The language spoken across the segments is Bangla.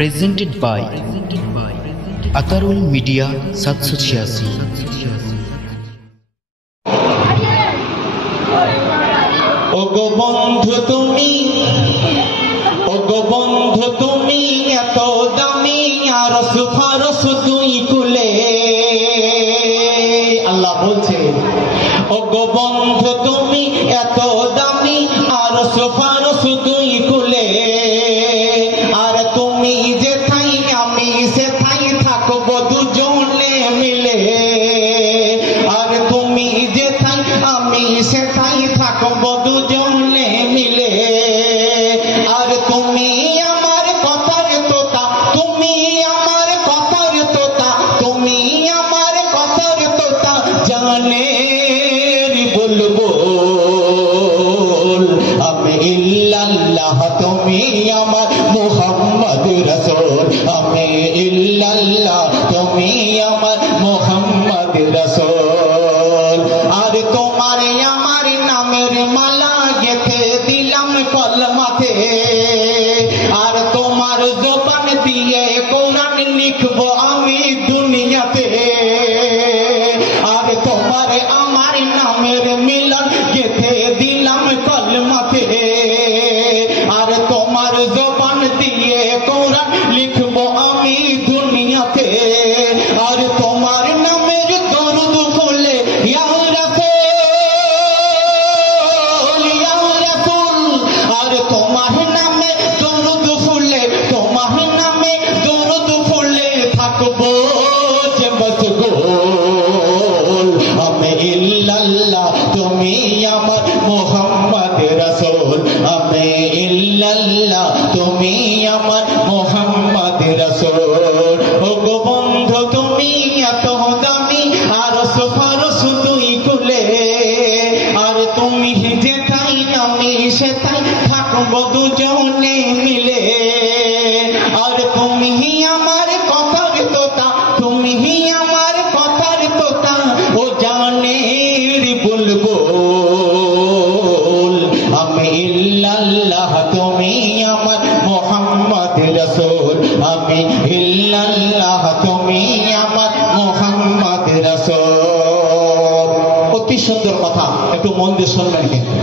presented by Atarul Media 786। ওগো বন্ধু তুমি এত দামি আর সুফারস দুই কুলে। আল্লাহ বলছে ওগো বন্ধু তুমি এত দামি আর সুফারস দুই কুলে। আর তুমি যেথাই আমি সেথাই থাকবো দুজনে মিলে। আর তুমি যেথাই আমি সেথাই থাকবো দুজনে মিলে। আর তুমি আমার কথার তোতা, তুমি আমার কথার তোতা, তুমি আমার কথার তোতা জানের বুলবুল। আমি ইল্লাল্লাহ তুমি আমার মুহাম্মদ রাসূল। আমি ইল্লাল্লাহ তুমি আমার মুহাম্মদ রাসূল। আর তোমার আমার নামের মালা গেঁথে দিলাম কলমাতে। আর তোমার জবান দিয়ে কোরআন লিখবো আমি দুনিয়াতে। আর তোমার আমার নামের মিলন গেঁথে দিলাম কলমাতে। আর তোমার জবান দিয়ে কোরআন লিখবো আমি দুনিয়াতে। আর তোমার নামের দরুদ পড়লে ইয়া রাসূল ইয়া রাসূল। আর তোমার নামে দরুদ পড়লে, তোমার নামে দরুদ পড়লে থাকবো যে মশগুল। আমি ইল্লাল্লাহ তুমি আমার মুহাম্মদ রাসূল। আমি ইল্লাল্লাহ তুমি আমার মুহাম্মদ রাসূল। ওগো বন্ধু তুমি এত দামি আর সুফারস দুই কুলে। আর তুমি যেথাই আমি সেথাই থাকবো দুজনে মিলে। আর তুমি আমার কথার তোতা, তুমি আমার কথার তোতা ও জানের বুলবুল। আমি ইল্লাল্লাহ তুমি আমার মুহাম্মদ রাসূল। আমি ইল্লাল্লাহ তুমি আমার মুহাম্মদ রাসূল। অতি সুন্দর কথা, একটু মন দিয়ে শুনবেন কিন্তু।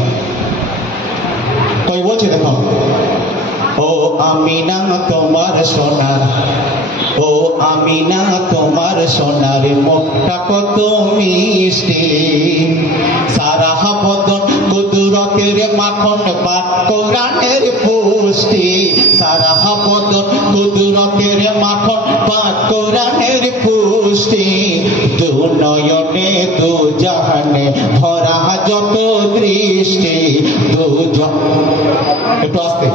কই বলছে দেখো, ও আমিনা তোমার সোনার, ও আমিনা তোমার সোনার মুখটা কত মিষ্টি। সারা বদন কুদরতের মাখন পাক কোরআনের পুষ্টি। সারা বদন কুদরতের মাখন পাক কোরআনের পুষ্টি। দু নয়নে দু জাহানে ভরা যত দৃষ্টি। একটু আসতে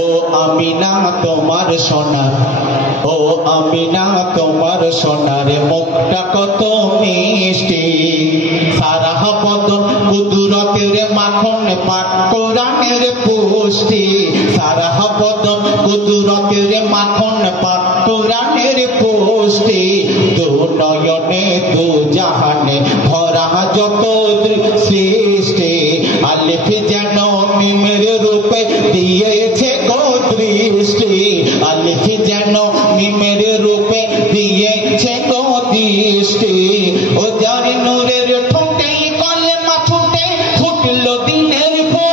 ও আমিনা তোমার সোনার, ও আমিনা তোমার সোনার মুখটা কত মিষ্টি। সারা বদন কুদরতের মাখন পাক কোরআনের পুষ্টি। সারা বদন কুদরতের মাখন পাক কোরআনের পুষ্টি। দু নয়নে দু জাহানে ভরা যত সৃষ্টি। আলিফ যেন মিমের রূপে দিয়েছে গো দৃষ্টি। আলিফ যেন মিমের রূপে দিয়েছে গো দৃষ্টি। ও যার নূরের ঠোঁটে কলেমা ফুটে ফুটলো দিনের ফুল।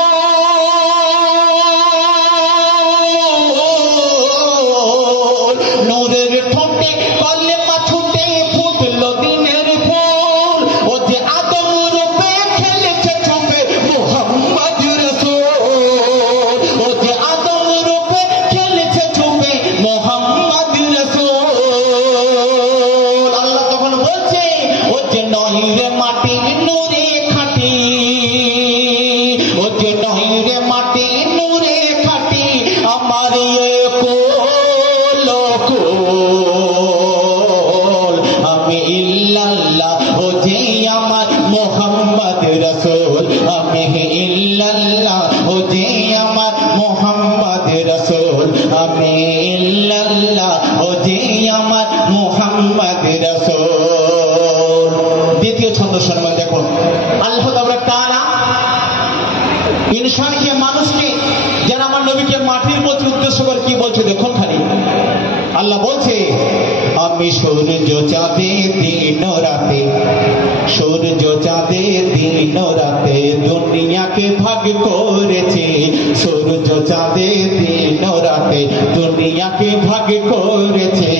নূরের ঠোঁটে কলেমা ফুটে ফুটলো দিনের ফুল। ও যে আদম রূপে ইনসানকে, মানুষকে, যারা আমার নবীকে মাটির প্রতি উদ্দেশ্য করে কি বলছে দেখুন খালি। আল্লাহ বলছে, আমি সূর্য চাঁদে দিন রাতে, সূর্য চাঁদে দিন রাতে দুনিয়াকে ভাগ করেছে, সূর্য চাঁদে দিন রাতে দুনিয়াকে ভাগ করেছে।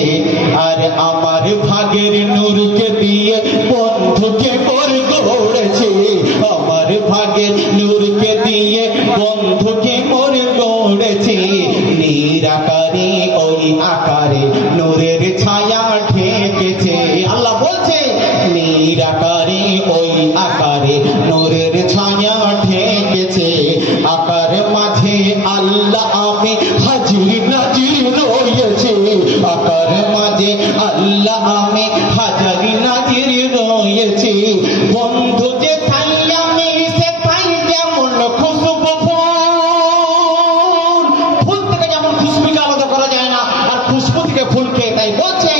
আর আমার ভাগের নূরকে দিয়ে বন্ধুকে মোর গড়েছে, আমার ভাগের নূরকে দিয়ে বন্ধুকে মোর গড়েছে। নিরাকারে ওই আকারে নূরের ছায়া ঢেকেছে। আল্লাহ বলছে, নিরাকারে ওই আকারে নূরের ছায়া ঢেকেছে। আকার মাঝে আল্লাহ আমি হাজির নাজির রয়েছে, আকার মাঝে আল্লাহ আমি হাজির নাজির রয়েছে। বন্ধু যে তাই আমি সে তাই, যেমন খুশবু ফুল থেকে যেমন খুশবুকে আলাদা করা যায় না, আর খুশবু থেকে ফুলকে তাই বলছে।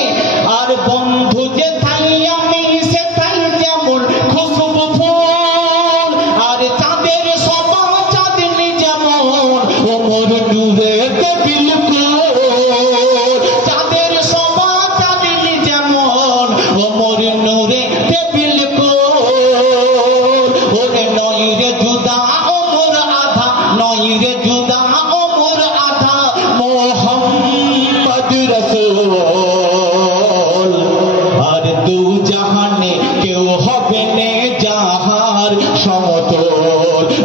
আর বন্ধু যে তাই আমি সে তাই, যেমন খুশবু ফুল। আর চাঁদের সবা চাঁদনি যেমন ওমর নূরে বিলকুল, চাঁদের সবা চাঁদনি যেমন ওমর নূরে বিলকুল। ওরে নয় রে জুদা ওমর আধা, নয় রে জুদা ওমর আধা, মোহাম্মদ রাসূল। আর দু জাহানে কেউ হবে নে যাহার সমতল,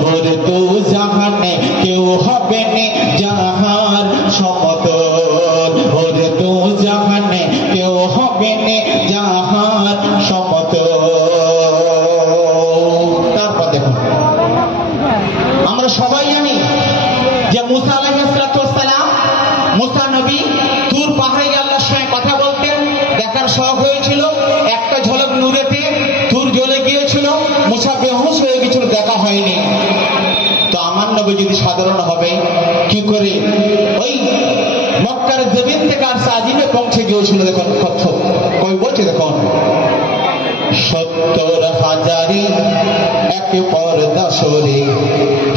ওরে দু জাহানে কেউ হবে নে যাহার সমতল, ওরে দু জাহানে কেউ হবে নে যাহার সমতল। তারপর দেখুন, আমরা সবাই জানি যে মুসা আলাইহিস সালাম, মুসা নবী তুর পাহাড়ে আল্লাহর সঙ্গে কথা বলতেন, দেখার শখ হয়েছিল। একটা ঝলক নূরেতে তুর জ্বলে গিয়েছিল, মুসা বেহুশ হয়ে গিয়েছিল, দেখা হয়নি। তো আমার নবী যদি সাধারণ হবে কি করে ওই মক্কার জমিন থেকে আর সাজিমে পৌঁছে গিয়েছিল। দেখুন কই বলছে, দেখুন ৭০,০০০ এক পর্দা সরে,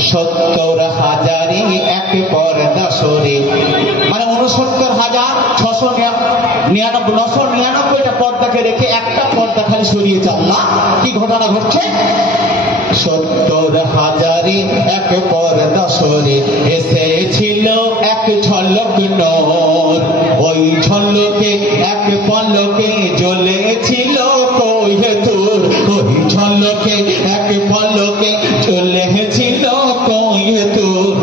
৭০,০০০ এক পর্দা সরে, মানে ৬৯,৯৯৯টা পর্দাকে রেখে একটা পর্দা খালি সরিয়ে আল্লাহ। কি ঘটনা ঘটছে? ৭০,০০০ এক পর্দা সরে এসেছিল এক ঝলক নূর, ওই ঝলকে এক পলকে জ্বলেছিল কোহিনূর, ওই ঝলকে এক পলকে জ্বলেছিল কোহিনূর।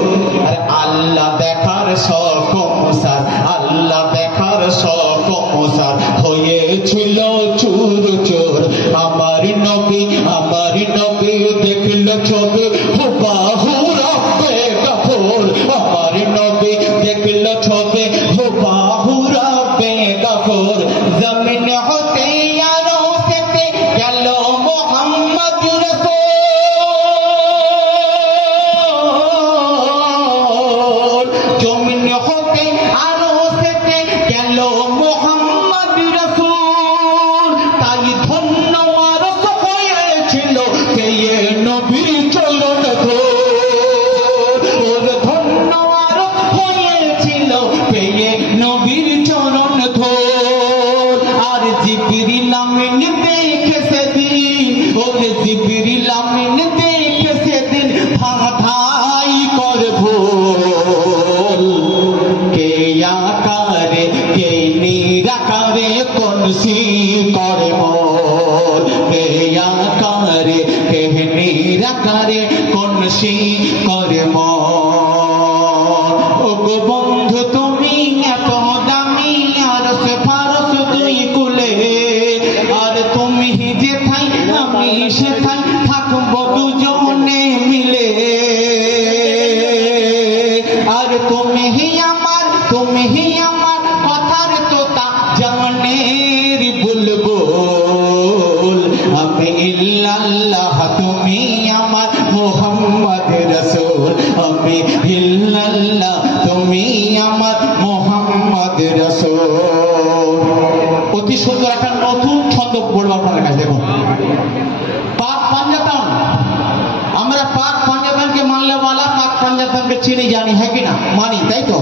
আর আল্লাহ দেখার শখ মুসার, আল্লাহ দেখার শখ মুসার হয়েছিল চুর চোর। আমার নবী দেখল ছবি হুবাহু রব্বে গফুর, আমার নবী দেখল ছবি হুবাহু রব্বে গফুর। জমিন হতে আরো সেতে গেল মোহাম্মদ রাসূল, জমিন হতে আরো সেতে গেল মোহাম্মদ রাসূল। তাই ধন্য আরশ হয়েছিল পেয়ে নবীর চরণ ধুল, ওর ধন্য আরশ হয়েছিল পেয়ে নবীর চরণ ধুল। আর জিবরিল আমিন দেখে সেদিন, ওর জিবরিল আমিন দেখে সেদিন ধাই করে ভুল। কে আকারে কে নিরাকারে কোন সি করে মোল, কে আকারে কে নিরাকারে কোন সি করে মোল। ও গো বন্ধু তুমি এত দামি, আর সে ফারস দুই কুলে, আর তুমি যে থাই আমি সে থাই, থাকবো দুজনে মিলে। আর তুমি আমার কথার তোতা জানের বুলবুল। আমি ইল্লাল্লাহ তুমি আমার মোহাম্মদ রাসূল, আমি ইল্লাল্লাহ তুমি আমার মোহাম্মদ রাসূল। অতি সুন্দর একটা নতুন ছন্দ পড়বো আপনার কাছে। দেখুন, পাক পাঞ্জাতন, আমরা পাক পাঞ্জাতনকে মানলে ওয়ালা চিনি জানি, হ্যাঁ কি না, মানি, তাই তো?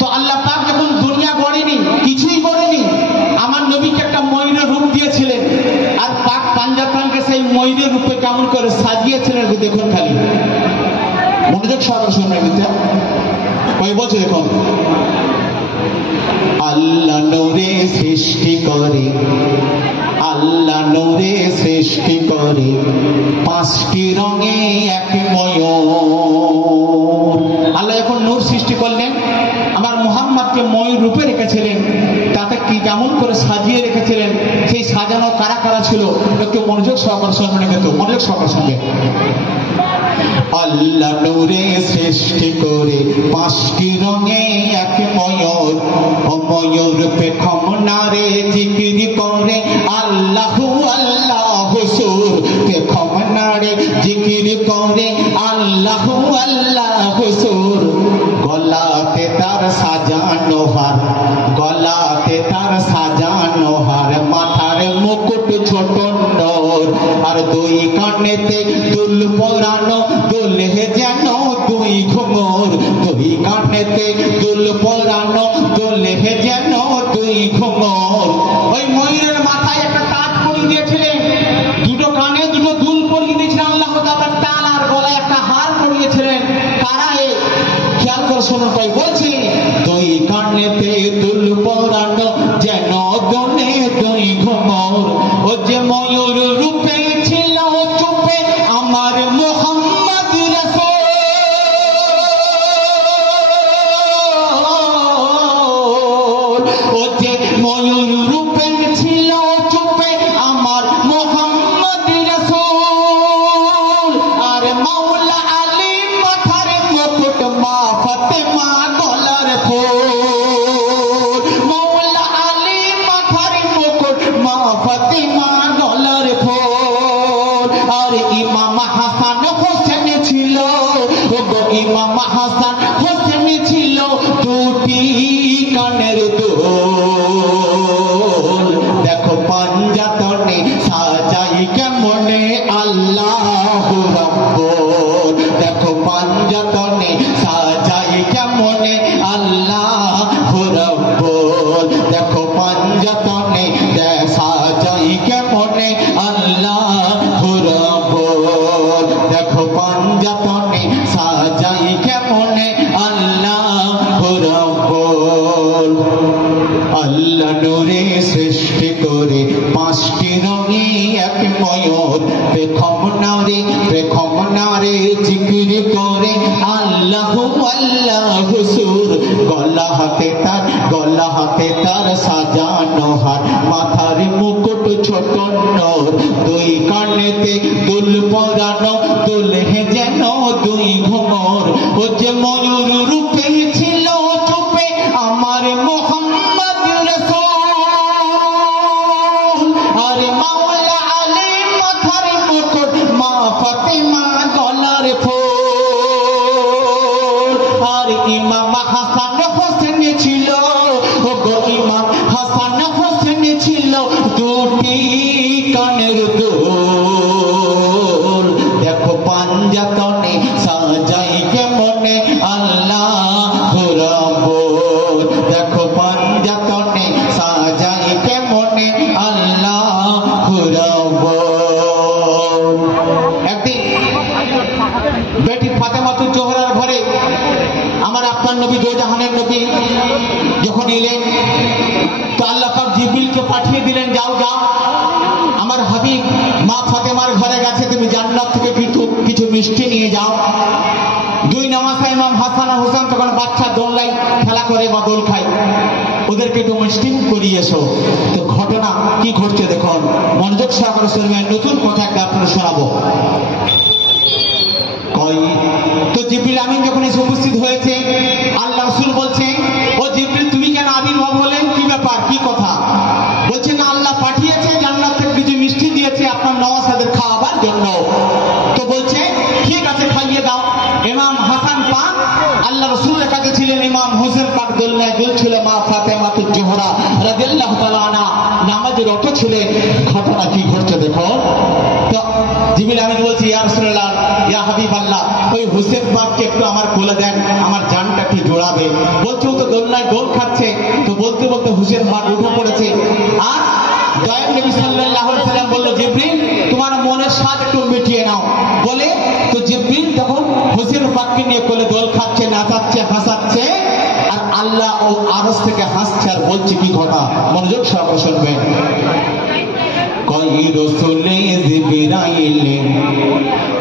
তো আল্লাহ পাক যখন দুনিয়া গড়েনি, কিছুই গড়েনি, আমার নবীকে একটা ময়ূরের রূপ দিয়েছিলেন, আর পাক পাঞ্জাতানকে সেই ময়ূরের রূপে কেমন করে সাজিয়েছিলেন দেখুন খালি। মনোযোগ সহকারে শুনবেন, ওই বলছে দেখুন, আল্লাহ নূরে সৃষ্টি করে, আল্লাহ নূরে সৃষ্টি করে, পাঁচটি রঙে এক ময়ূর। আল্লাহ যখন নূর সৃষ্টি করলেন, আমার মুহাম্মদকে ময়ূর রূপে রেখেছিলেন, তাতে কি কেমন করে সাজিয়ে রেখেছিলেন, সেই সাজানো কারা কারা ছিল একটু মনোযোগ সহকারে শুনবেন, কিন্তু মনোযোগ সহকারে শুনবেন। আল্লাহ নূরে সৃষ্টি করে পাঁচটি রঙে এক ময়ূর, ও ময়ূর পেখম নারে জিকির করে আল্লাহু আল্লাহু সুর, পেখম নারে জিকির করে আল্লাহু আল্লাহু সুর। গলাতে তার সাজানো হার, গলাতে তার সাজানো হার, মাথার মুকুট ছোট নর, আর দুই কানেতে দুল পরানো, দুলে যেন দুই ঘুঙুর, দুই কানেতে দুল পরানো, দুলে যেন দুই ঘুঙুর। ওই ময়ূরের মাথায় একটা তাজ পরিয়ে দিয়েছিলেন, দুটো কানে দুটো দুল পরিয়ে দিয়েছিলেন আল্লাহ তাআলা, টাল আর গলায় একটা হার পরিয়েছিলেন। কারা এ? খেয়াল করে শোনো, তাই বলছি, দুই কানেতে দুল পরানো, যেন দনে দুই ঘুঙুর। ও যে ময়ূর রূপে ছিল চুপে আমার মুহাম্মদ রাসূল, ও যে ময়ূর রূপে ছিল চুপে আমার মুহাম্মদ রাসূল। আর মাওলা আলী মাথার মুকুট, মা ফাতেমা গলার ফুল, মাওলা আলী মাথার মুকুট, মা ফাতেমা গলার ফুল। আর ইমাম হাসান হোসেন ছিল, ও গো ইমাম হাসান হোসেন ছিল দুটি কানের দুল। দেখো পাঞ্জাতনে সাজাই কেমনে আল্লাহু রাব্বুল, দেখো পাঞ্জাতনে সাজাই কেমনে আল্লাহু রাব্বুল, দেখো পাঞ্জাতনে সাজাই কেমনে আল্লাহু রাব্বুল, দেখো পাঞ্জাতনে সাজাই কেমনে আল্লাহু রাব্বুল। আল্লাহ নূরে সৃষ্টি করে পাঁচটি রঙে এক ময়ূর, পেখম নারে পেখম নারে জিকির করে আল্লাহু আল্লাহু সুর। গলা হাতে তার, গলা হাতে তার সাজানো হার, মাথার মুকুট ছোট নর, দুই কানেতে দুল পরানো, দুলে যেন দুই ঘুঙুর। ও যে ময়ূর রূপে ছিল চুপে আমার মুহাম্মদ রাসূল। আর মাওলা আলী মাথার মুকুট, মা ফাতেমা গলার ফুল। আর ইমাম হাসান হোসেন ছিল, ও গো ইমাম হাসান হোসেন ছিল দুটি কানের দুল। দেখো পাঞ্জাতনে সাজাই কেমনে আল্লাহু রাব্বুল, দেখো পাঞ্জাতনে সাজাই কেমনে আল্লাহু রাব্বুল। একদিন বেটি ফাতেমাতুজ জোহরার ঘরে আমার আপনার নবী দো জাহানের নবী যখন এলেন, তো আল্লাহ পাক জিবরিলকে পাঠিয়ে দিলেন, যাও যাও আমার হাবিব মা ফাতেমার ঘরে গেছে, তুমি জান্নাত থেকে কিছু মিষ্টি নিয়ে যাও। দুই নামাজা ইমাম হাসান আর হোসেন তখন বাচ্চা দোলনায় খেলা করে বা দোল খায়, ওদেরকে একটু মিষ্টি করিয়ে এসো। তো ঘটনা কি ঘটছে দেখুন, মনোযোগ সহকারে শুনবেন, নতুন কথা একটা আপনারা শোনাবো। তো জিবরিল আমিন যখন এসে উপস্থিত হয়েছে, আল্লাহ রাসূল বলছে, ও জিবরিল তুমি কেন আবির্ভাব হলেন, কি ব্যাপার, কি কথা? বলছে না, আল্লাহ পাঠিয়েছে, জান্নাত থেকে কিছু মিষ্টি দিয়েছে আপনার নওয়াজদের খাওয়াবার জন্য। তো বলছে ঠিক আছে, খাইয়ে দাও। ইমাম হাসান পাক আল্লাহ রাসূলের কাছে ছিলেন, ইমাম হোসেন পাক দোলনায় দুলছিল, মা ফাতেমাতুজ জোহরা রাদিয়াল্লাহু তাআলা আনহা নামাজে রত ছিলেন। ঘটনা কি ঘটছে দেখো। তো জিবরিল আমিন বলছে, ইয়া রাসূলুল্লাহ, ইয়া ইয়া হাবিবাল্লাহ ওই হুসেন পাককে একটু আমার কোলে দেন, আমার জানটা একটু জোড়াবে। বলছে ও তো দোলনায় দোল খাচ্ছে। তো বলতে বলতে হুসেন পাক উঠে পড়েছে। আর দয়াল নবী সাল্লাল্লাহু আলাইহি সাল্লাম বলল, জিবরিল তোমার মনের স্বাদ একটু মিটিয়ে নাও বলে। তো জিবরিল তখন হুসেন পাককে নিয়ে কোলে দোল খাচ্ছে, নাচাচ্ছে, হাসাচ্ছে। আর আল্লাহ ও আরশ থেকে হাসছে আর বলছে কি কথা, মনোযোগ সহকারে শুনবেন। কই রসুলে জিবরাইলে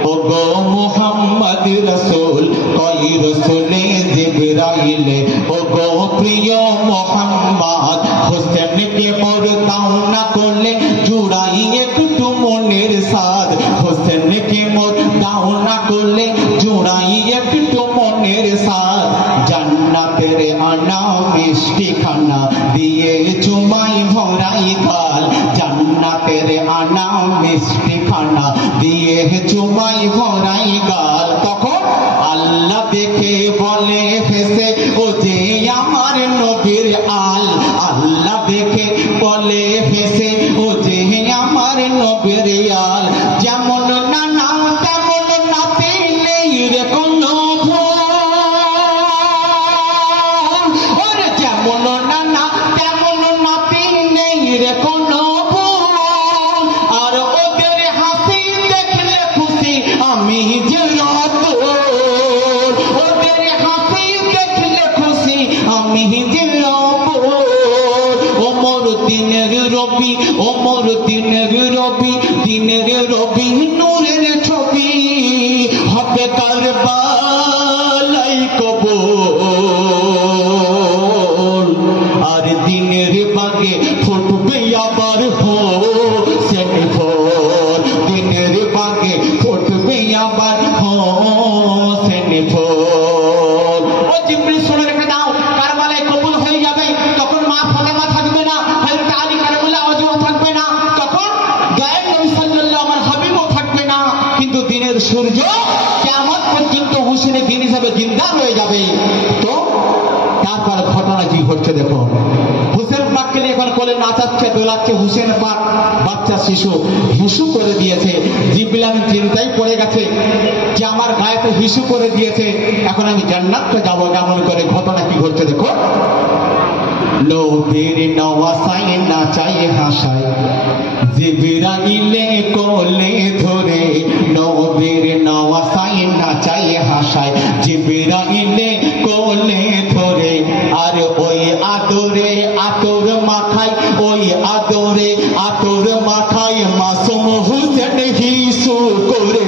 ও গো মুহাম্মদ রাসূল, কই রসুলে জিবরাইলে ও গো প্রিয় মুহাম্মদ, হোসেনকে মোর দাও না করলে জুড়াই একটু মনের সাদ, হোসেনকে মোর দাও না করলে জুড়াই একটু মনের সাদ, জান্নাতের আনা মিষ্টি খানা দিয়ে চুমাই ভরাই গাল, জান্নাতের আনা মিষ্টি খানা দিয়ে চুমাই ভরাই গাল। তখন আল্লাহ দেখে বলে হেসে ও যে আমার নবীর আল, আল্লাহ দেখে বলে হেসে ও যে আমার নবীর আল, যেমন নানা তেমন নাতি নেই রে কোনো ভুল, ওরে যেমন নানা তেমন নাতি নেই রে কোনো ভুল, আর ওদের হাসি দেখলে খুশি আমি যে অতুল, ওদের হাসি দেখলে খুশি আমি যে অতুল, ওমর দিনের রবি, ওমর দিনের রবি, দিনের রবি নূরের ছবি, হবে কারবালাই কবর, আর দিনের বাগে ফুটবে আবার হোসেন ফোর, দিনের বাগে ফুটবে আবার হোসেন ফোর। ও জিবরিল শুনে রেখে দাও, কারবালায় কবুল হয়ে যাবে, তখন মা ফাতেমা থাকবে না, হযরত আলী কারামুল্লাহ ওয়াজহু থাকবে না, তখন দয়াল নবী সাল্লাল্লাহু আমার হাবিবও থাকবে না, কিন্তু দিনের সূর্য কিয়ামত পর্যন্ত হুসেনের দিন হিসেবে জিন্দা হয়ে যাবে। তো তারপর ঘটনা কি ঘটছে দেখো। হুসেন পাককে নিয়ে এখন কোলে নাচাচ্ছে, দোলাচ্ছে হুসেন পাক, বাচ্চা শিশু হিসু করে দিয়েছে। জিবরিল আমি চিন্তায় পড়ে গেছে যে আমার গায়েতে হিসু করে দিয়েছে, এখন আমি জান্নাতে যাবো কেমন করে। ঘটনা কি ঘটছে দেখো। নবীর নওয়াসাই নাচাই হাসাই জিবরাইলে কোলে ধরে, নবীর নওয়াসাই নাচাই হাসাই জিবরাইলে কোলে ধরে, আর ওই আদরে আতর মাখাই, ওই আদরে আতর মাখাই মাসুম হুসেন হিসু করে,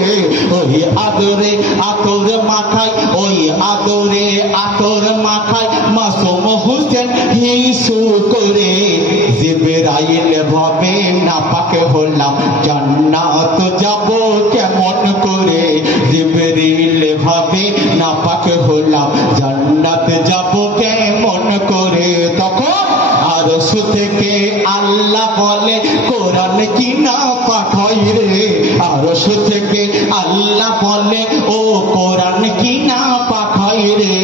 ওই আদরে আতর মাখাই, ওই আদরে আতর মাখাই মাসুম হুসেন হিসু করে। জিবরাইল ভাবে না পাকে হলাম জান্নাত যাব কেমন করে, জিবরিল ভাবে না পাকে হলাম জান্নাত যাব কেমন করে। তখন আরশ থেকে আল্লাহ বলে কোরআন কি না পাঠাই রে, আরশ থেকে আল্লাহ বলে ও কোরআন কি না পাঠাই রে,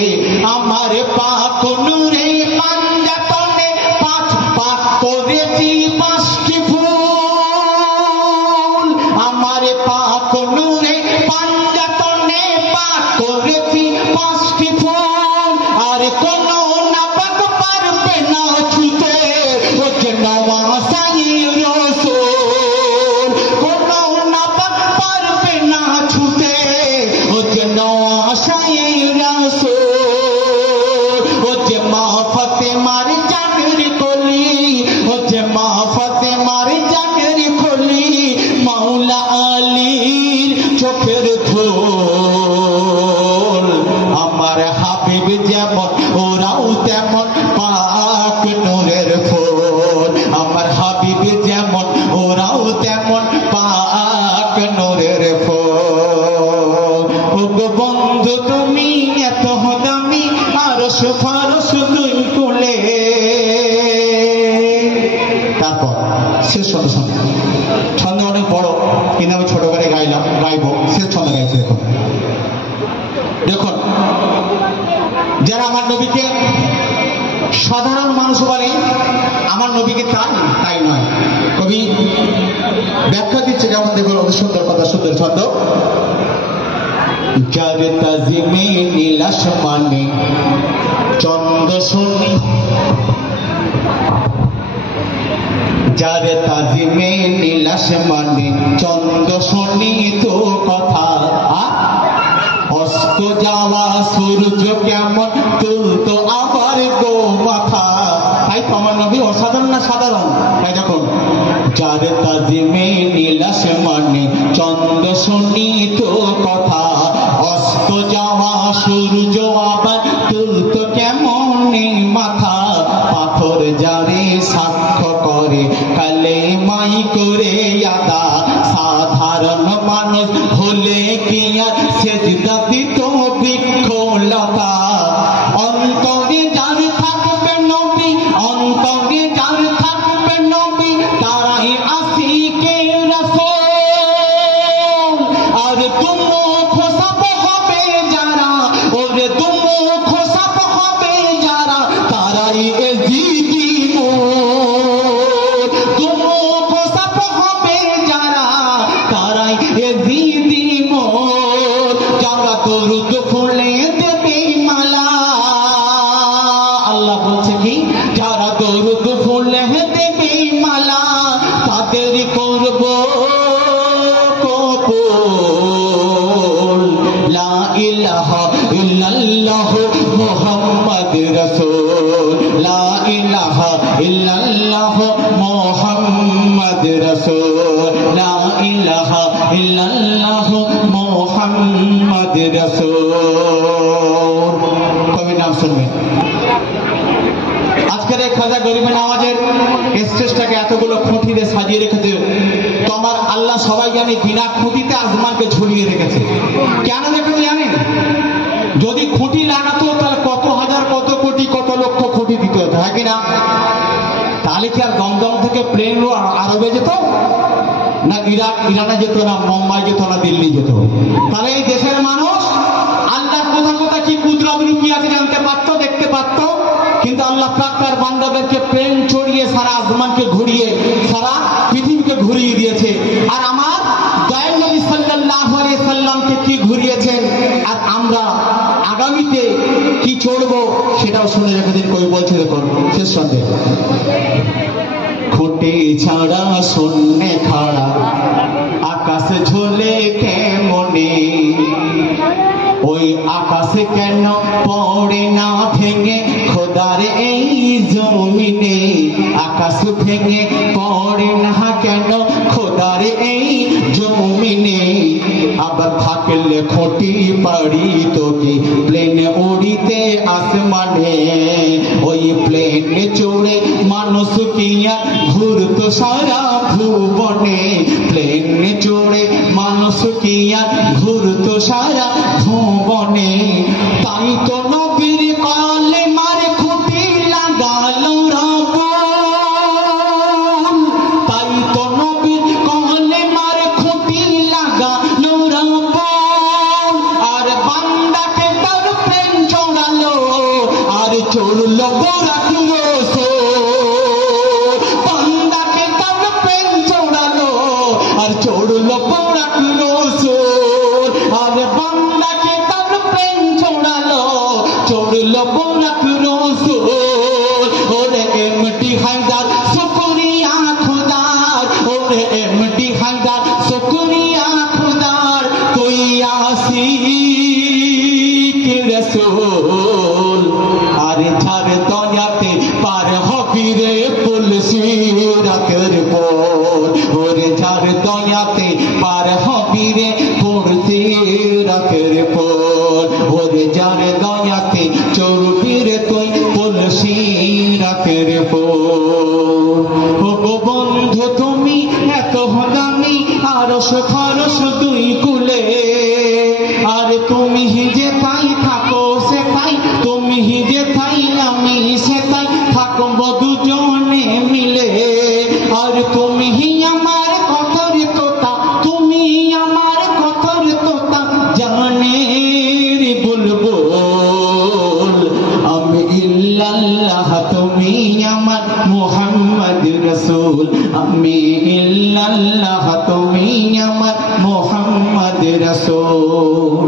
আমার পাক নূরে পাঞ্জাতনে পাঁচ পাক করেছি পাঁচটি ফুল, আমার পাক নূরে পাঞ্জাতনে পাক করেছি পাঁচটি ফুল, আর কোন নাপাক পারবে না ছুতে ও যে নওয়াসাই রাসূল, কোন নাপাক পারবে না ছুতে ও যে নওয়াসাই রাসূল, ও যে মা ফাতেমার জানের কলি, ও যে মা ফাতেমার জানের কলি, মাওলা আলীর চোখের ধুল, আমার হাবিব যেমন ওরাও তেমন পাক নূরের ফুল, আমার হাবিব যেমন ওরাও তেমন পাক নূরের ফুল। ও গো বন্ধু তুমি এত দামি, আরশ ফারশ দুই কুলে। তারপর শেষ ছন্দ শোনো, ছন্দ অনেক বড় কিন্তু আমি ছোট করে গাইবো, শেষ ছন্দ গাইছে। দেখুন দেখুন, যারা আমার নবীকে সাধারণ মানুষ বলে, আমার নবীকে তাই তাই নয়। কবি ব্যাখ্যা দিচ্ছে, যেমন দেখুন অতি সুন্দর কথা, সুন্দর ছন্দ। যার তাজিমে নীল আসমানে চন্দ্র শুনি, যার তাজিমে নীল আসমানে চন্দ্র শুনি তো কথা, অস্ত যাওয়া সূর্য কেমন তুলতো আবার গো মাথা। তাই তো আমার নবী অসাধারণ না সাধারণ? তাই দেখুন, যার তাজিমে নীল আসমানে চন্দ্র শুনি তো কথা, অস্ত যাওয়া সূর্য আবার তুলতো কেমন মাথা। পাথর যারে সাক্ষ্য করে কালেমাই করে আদা, সাধারণ মানুষ হলে কি আর সেজদা দিত বৃক্ষলতা। অন্তরে যার থাকবে নবী, অন্তরে যার থাকবে নবী, তারাই আশিকে রাসূল। আর তুমো খোসাপ হবে যারা, ওরে তুমো খোসাপ হবে যারা, তারাই এজিদি মোর। তুমো খোসাপ হবে যারা, তারাই এজিদি মোর। যারা দরুদ ফুলে দেবে মালা, আল্লাহ বলছে কি, যারা দরুদ ফুলে দেবে মালা, তাদের করব কবুল। লা ইলাহা ইল্লাল্লাহ মুহাম্মদ রাসূল, লা ইলাহা ইল্লাল্লাহ মুহাম্মদ রাসূল, লা ইলাহা ইল্লাল্লাহ মুহাম্মদ রাসূল। কবি নাম শুনবেন। আজকের এই খাজা গরিবের নামাজের স্টেজটাকে এতগুলো খুঁটি দিয়ে সাজিয়ে রেখেছে, তো আমার আল্লাহ সবাই জানে বিনা খুঁটিতে আসমানকে ঝুলিয়ে রেখেছে। কেন রেখেছে জানেন? যদি খুঁটি লাগাতো তাহলে কত হাজার, কত কোটি, কত লক্ষ খুঁটি দিতে হতো, হ্যাঁ কিনা? তাহলে কি আর দমদম থেকে প্লেন আরবে যেত না, ইরানে যেত না, মুম্বাই যেত না, দিল্লি যেত? তাহলে এই দেশের মানুষ আল্লাহর কোথা কোথা কি কুদরত লুকিয়ে আছে জানতে পারতো, দেখতে পারতো। কিন্তু আল্লাহ পাক তার বান্দাদেরকে প্লেন চড়িয়ে সারা আসমানকে ঘুরিয়ে, সারা পৃথিবীকে ঘুরিয়ে দিয়েছে। আর আমার দয়াল নবী সাল্লাল্লাহু আলাইহি সাল্লামকে কি ঘুরিয়েছেন, আর আমরা আগামীতে কি চড়বো সেটাও শুনে রেখে দিন। কই বলছে দেখুন শেষ সন্দেহ, খুঁটি ছাড়া শূন্যে খাড়া আকাশ ঝোলে কেমনে, ওই আকাশে কেন পড়ে না ভেঙে খোদার এই জমিনে। আকাশ ভেঙে পড়ে না কেন খোদার এই জমিনে। আবার থাকলে খুঁটি পাড়ি তো কি প্লেনে উড়িতে আসমানে, ওই প্লেনে চড়ে মানুষ কি আর ঘুরতো সারা ভুবনে। প্লেনে চড়ে মানুষ কি আর ঘুরতো সারা ভুবনে। তাই তো নবীর কালেমার খুঁটি লাগালো রাবণ, তাই তো নবীর কালেমার খুঁটি লাগালো রাবণ। আর বান্দাকে তার প্রেম চড়ালো, আর চড়লো গোরাকুলো বান্দাকে তার প্রেম চড়ালো, আর চড়লো গোরাকুলো আর বান্দাকে তার প্রেম চড়ালো, চড়লো গোরাকুলো। ওরে এমডি হায়দার শুকরিয়া খুদার, ওরে এমডি হায়দার শুকরিয়া খুদার, তুই আশিক রাসূল। আর যার দয়াতে পার হবি রে পুল সিরাতের পর, ওরে যার দয়াতে পার হবি রে পুল সিরাতের পর, ওরে যার দয়াতে চড়বি রে তুই পুল সিরাতের পর। ও গো বন্ধু তুমি এত দামি আরশ খরশ দুই কুলে, আর তুমি যে তাই থাকো সে তাই, তুমি যে তাই আমি সে তাই থাকবো দুজনে মিলে। আর তুমি আমার কথার তোতা, তুমি আমার কথার তোতা, জানের বুলবুল। আমি ইল্লাল্লাহ তুমি আমার মুহাম্মদ রাসূল, আমি ইল্লাল্লাহ তুমি আমার মুহাম্মদ রাসূল।